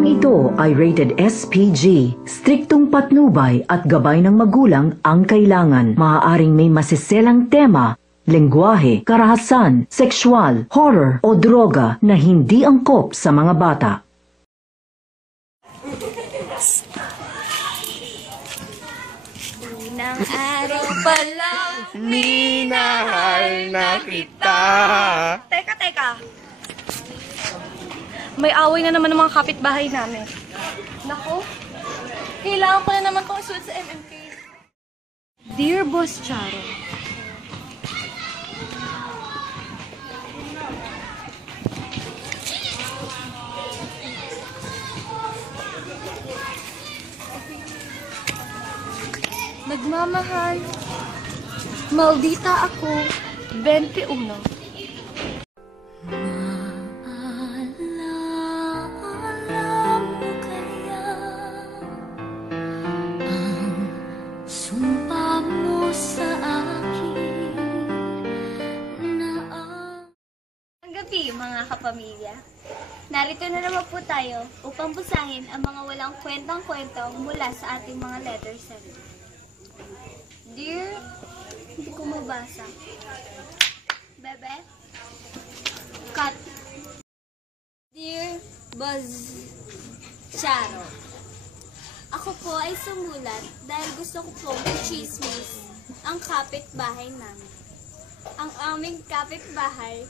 Programang ito ay rated SPG. Striktong patnubay at gabay ng magulang ang kailangan. Maaaring may masiselang tema, lengguwahe, karahasan, sexual, horror o droga na hindi angkop sa mga bata. Unang araw pa lang, minahal na kita. Teka. May away na naman ng mga kapitbahay namin. Naku, kailangan ko na naman itong isuot sa MMK. Dear Boss Charo, nagmamahal, maldita ako, 21. Mga kapamilya, narito na naman po tayo upang basahin ang mga walang kwentang-kwento mula sa ating mga letter sender. Dear, hindi ko mabasa. Bebe, cut. Dear Buzz Charo, ako po ay sumulat dahil gusto ko pong i-chismis ang kapitbahay namin. Ang aming kapitbahay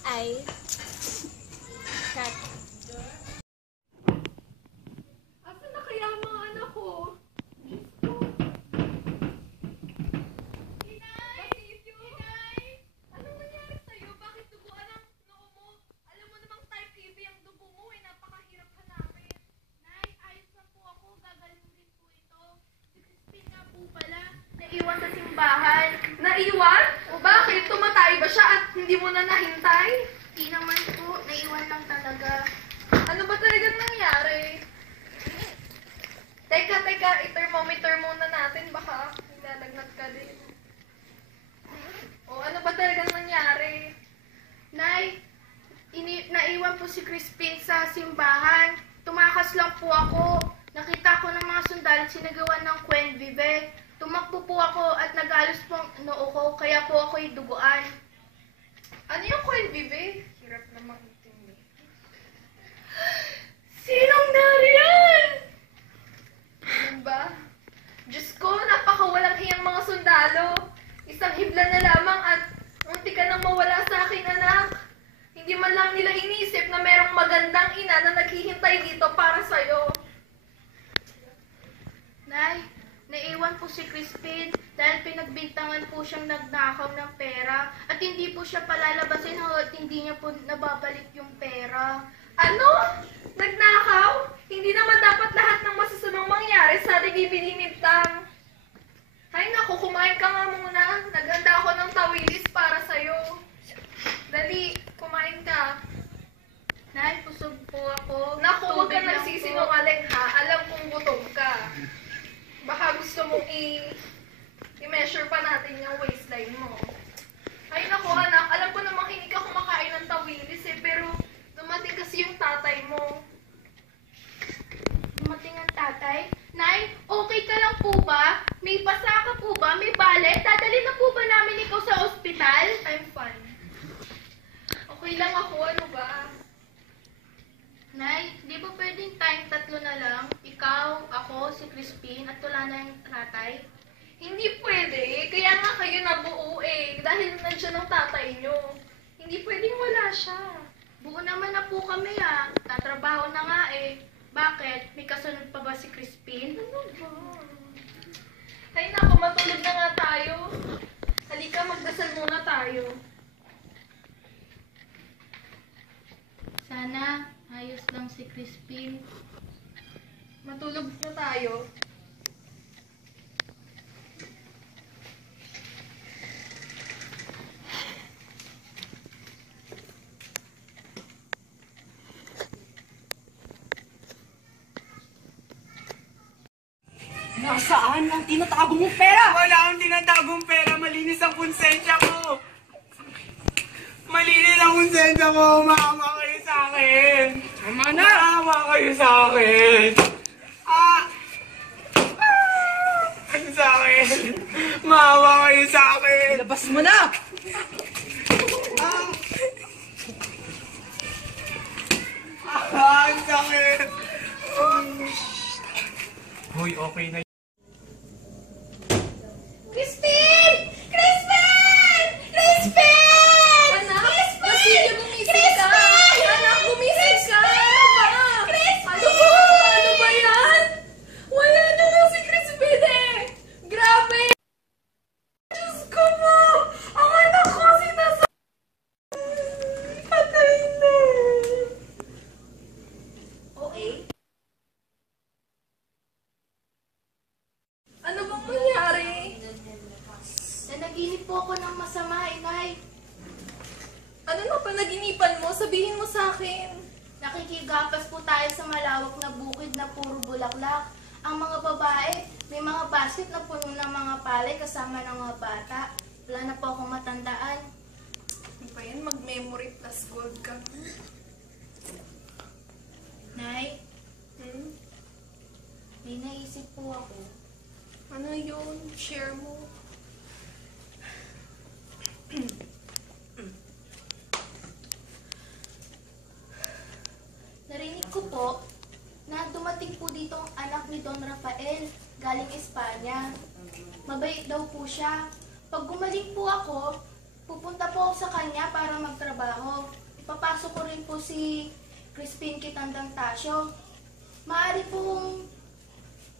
ay cut. Asan na kaya ang mga anak ko? Inay! Inay! Anong nangyari sa'yo? Bakit duguan ang noo mo? Alam mo namang type AB ang dugo mo eh. Napakahirap hanapin. Nay, ayos na po ako. Gagaling din po ito. Si Christine nga po pala. Naiwan sa simbahan. Naiwan? O bakit? Tumatay ba siya at hindi mo na nahintay? Di naman po, naiwan lang talaga. Ano ba talagang nangyari? Teka, i-thermometer muna natin. Baka ilalagnat ka din. O, ano ba talagang nangyari? Nay, naiwan po si Crispin sa simbahan. Tumakas lang po ako. Nakita ko ng mga sundalo sinagawan ng Quen Vive. Tumakbo po ako at nagalos po ang noo ko, kaya po ako'y duguan. Ano yung Quen Vive? Hirap namang intindi. Sinong nariyan? Ano ba? Diyos ko, napakawalang hiyang mga sundalo. Isang hibla na lamang at munti ka nang mawala sa akin, anak. Hindi man lang nila inisip na merong magandang ina na naghihintay dito para sa'yo. Nay, naiwan po si Crispin dahil pinagbintangan po siyang nagnakaw ng pera at hindi po siya palalabasin hanggat hindi niya po nababalik yung pera. Ano? Nagnakaw? Hindi naman dapat lahat ng masasamang mangyari sa ating ibinimintang. Ay naku, kumain ka nga muna. Naghanda ako ng tawilis para sa'yo. Dali, kumain ka. Nay, busog po ako. Naku, huwag ka Tubig lang po. nagsisinungaling ha. Alam kong gutom ka. Baka gusto mong i-measure pa natin yung waistline mo. Ay naku anak, alam ko namang hindi ka kumakain ng tawilis eh, pero dumating kasi yung tatay mo. Dumating ang tatay. Nay, okay ka lang po ba? May pasa ka po ba? May balet? Dadalhin na po ba namin ikaw sa ospital? I'm fine. Okay lang ako, ano ba? Nay, di ba pwedeng tayong tatlo na lang? Ikaw, ako, si Crispin, at wala na yung tatay? Hindi pwede, kaya nga kayo nabuo eh, dahil nandiyan ang tatay nyo. Hindi pwedeng wala siya. Buo naman na po kami ah. Tatrabaho na nga eh. Bakit? May kasunod pa ba si Crispin? Ano ba? Ay naku, matulog na nga tayo. Halika, magdasal muna tayo. Sana ayos lang si Crispin. Matulog na tayo. Nasaan ang tinatago mong pera? Wala akong tinatagong pera. Malinis ang konsensya ko. Malinis ang konsensya ko. Maawa kayo sa akin. Tama na. Maawa kayo kayo sa akin. Ano sa akin? Maawa kayo sa akin. Labas mo na! Ang sakit. Hoy, okay na. Crispin! Crispin! Crispin! Anak, Crispin! Basilio, gumising ka! Anak, gumising ka! Crispin! Ano ba? Ano ba yan? Wala na lang si Crispin eh! Grabe! Diyos ko mo! Ang anak ko sinasa... Patay na! Okay. Ano bang nangyari? Nanaginip po ako ng masama, inay. Ano na panaginipan mo? Sabihin mo sa akin. Nakikigapas po tayo sa malawak na bukid na puro bulaklak. Ang mga babae, may mga basket na puno ng mga palay kasama ng mga bata. Wala na po akong matandaan. Ano ba yan? Mag-memory plus gold ka. Nay, may naisip po ako. Ano yun? Share mo. Narinig ko po na dumating po dito ang anak ni Don Rafael galing Espanya. Mabait daw po siya. Pag gumaling po ako, pupunta po ako sa kanya para magtrabaho. Ipapasok ko rin po si Crispin Kitandang Tasyo. Maaari pong,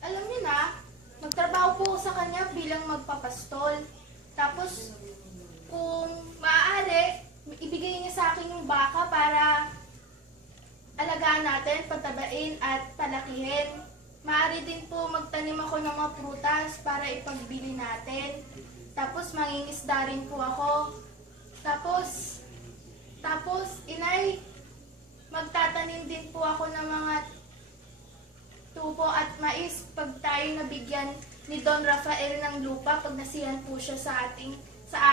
alam niyo na, magtrabaho po ako sa kanya bilang magpapastol. Tapos, kung maaari, ibigay niya sa akin yung baka para alagaan natin, patabain at palakihin. Maaari din po magtanim ako ng mga prutas para ipagbili natin. Tapos mangingisda rin po ako. Tapos, inay, magtatanim din po ako ng mga tubo at mais pag tayo nabigyan ni Don Rafael ng lupa pag nasihan po siya sa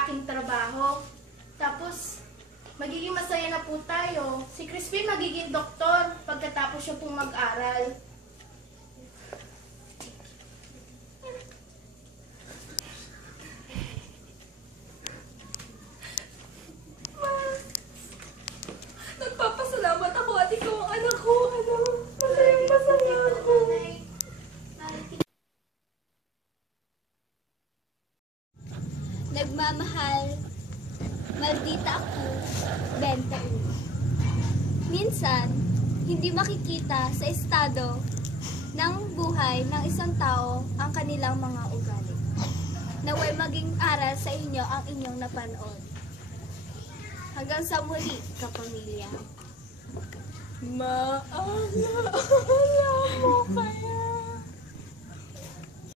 aking trabaho. Tapos, magiging masaya na po tayo. Si Crispin magiging doktor pagkatapos siya pong mag-aral. Nagpapasalamat ako at ikaw ang anak ko. Ano? Masayang-masaya ako. Nagmamahal, maldita ako, 21. Minsan, hindi makikita sa estado ng buhay ng isang tao ang kanilang mga ugali. Naway maging aral sa inyo ang inyong napanood. Hanggang sa muli, kapamilya. Maala mo kaya.